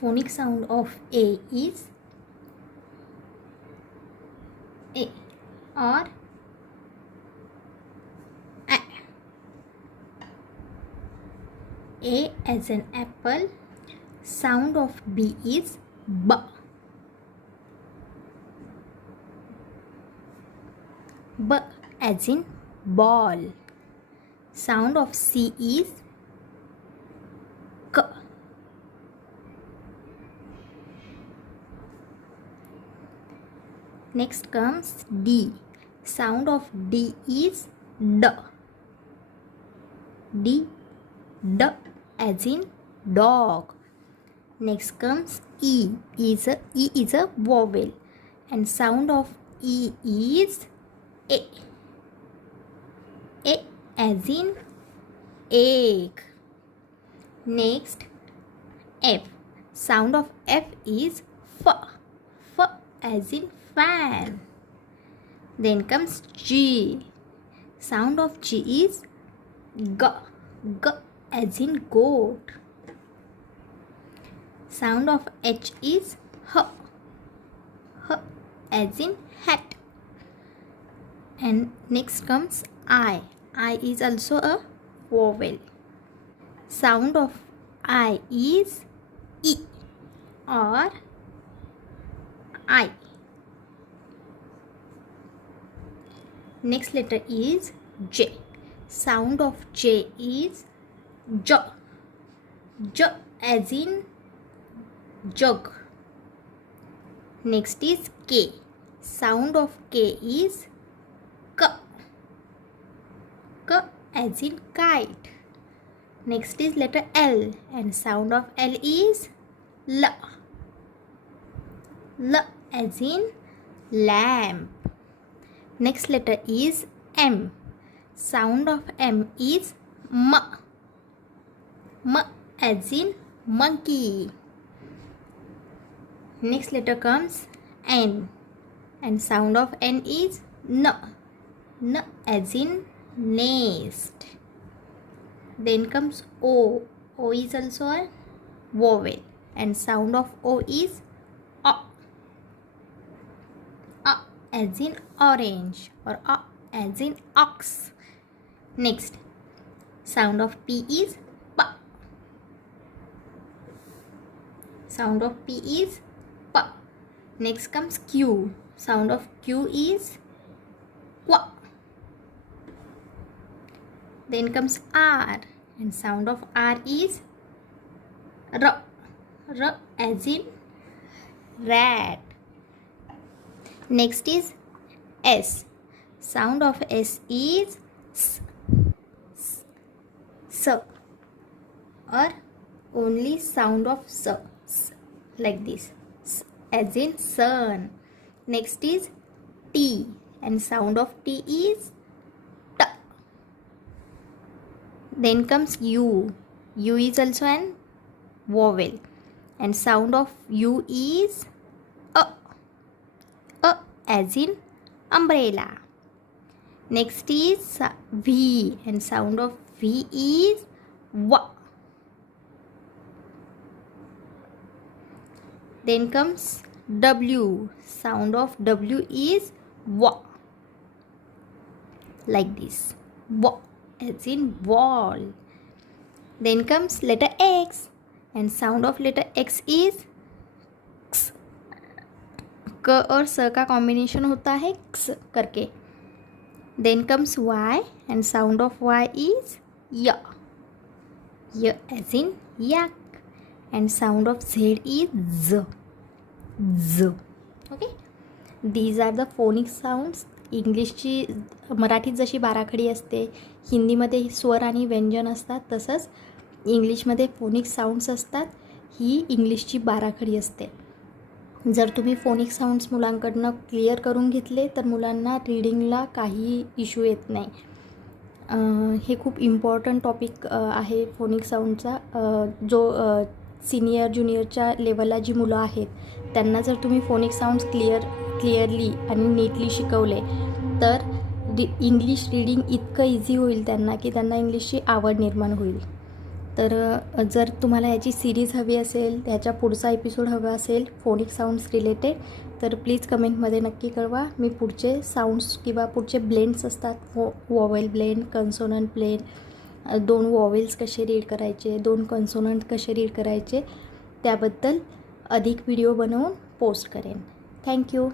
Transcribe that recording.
phonic sound of A is A or A. A as an apple. Sound of B is B. B as in ball. Sound of C is K. Next comes D. Sound of D is D. D. D as in dog. Next comes E. E is a vowel, and sound of E is A. A as in egg. Next F. Sound of F is F. F as in fan. Then comes G. Sound of G is G. G as in goat. Sound of H is H. H as in hat. And next comes I. I is also a vowel. Sound of I is E or I. Next letter is J. Sound of J is J. J as in jug. Next is K. Sound of K is K. K as in kite. Next is letter L, and sound of L is L. L as in lamp. Next letter is M. Sound of M is M. M as in monkey. Next letter comes N, and sound of N is N. N as in nest. Then comes O. O is also a vowel, and sound of O is A. A as in orange, or A as in ox. Next, sound of P is P. Sound of P is P. Next comes Q. Sound of Q is Q. Then comes R, and sound of R is R. R as in rat. Next is S. Sound of S is S. S. Or only sound of S. S like this. S as in sun. Next is T, and sound of T is T. Then comes U. U is also an vowel, and sound of U is A. A as in umbrella. Next is V, and sound of V is W. Then comes W. Sound of W is W. Like this. W as in wall. Then comes letter X, and sound of letter X is X. क और स का combination होता है क्स करके. Then comes Y, and sound of Y is Y. Y as in yak, and sound of Z is Z. Z. Okay. These are the phonic sounds. इंग्लिशची मराठीत जशी बाराखडी असते, हिंदीमध्ये स्वर आणि व्यंजन असतात, तसंच इंग्लिशमध्ये फोनिक साऊंड्स असतात. ही इंग्लिशची बाराखडी असते. जर तुम्ही फोनिक साऊंड्स मुलांकडनं क्लिअर करून घेतले तर मुलांना रीडिंगला काही इश्यू येत नाही. हे खूप इम्पॉर्टंट टॉपिक आहे फोनिक साऊंडचा. जो सिनियर ज्युनियरच्या लेवलला जी मुलं आहेत त्यांना जर तुम्ही फोनिक साऊंड्स क्लिअरली आणि नीटली शिकवले तर इंग्लिश रीडिंग इतकं इझी होईल त्यांना की त्यांना इंग्लिशची आवड निर्माण होईल. तर जर तुम्हाला याची सिरीज हवी असेल, त्याच्या पुढचा एपिसोड हवा असेल फोनिक साऊंड्स रिलेटेड, तर प्लीज कमेंटमध्ये नक्की कळवा. मी पुढचे साऊंड्स किंवा पुढचे ब्लेंड्स असतात, वॉवेल ब्लेंड, कन्सोनंट ब्लेंड, 2 वॉवेल्स कसे रीड करायचे, 2 कन्सोनंट कसे रीड करायचे, त्याबद्दल अधिक व्हिडिओ बनवून पोस्ट करेन. थँक्यू.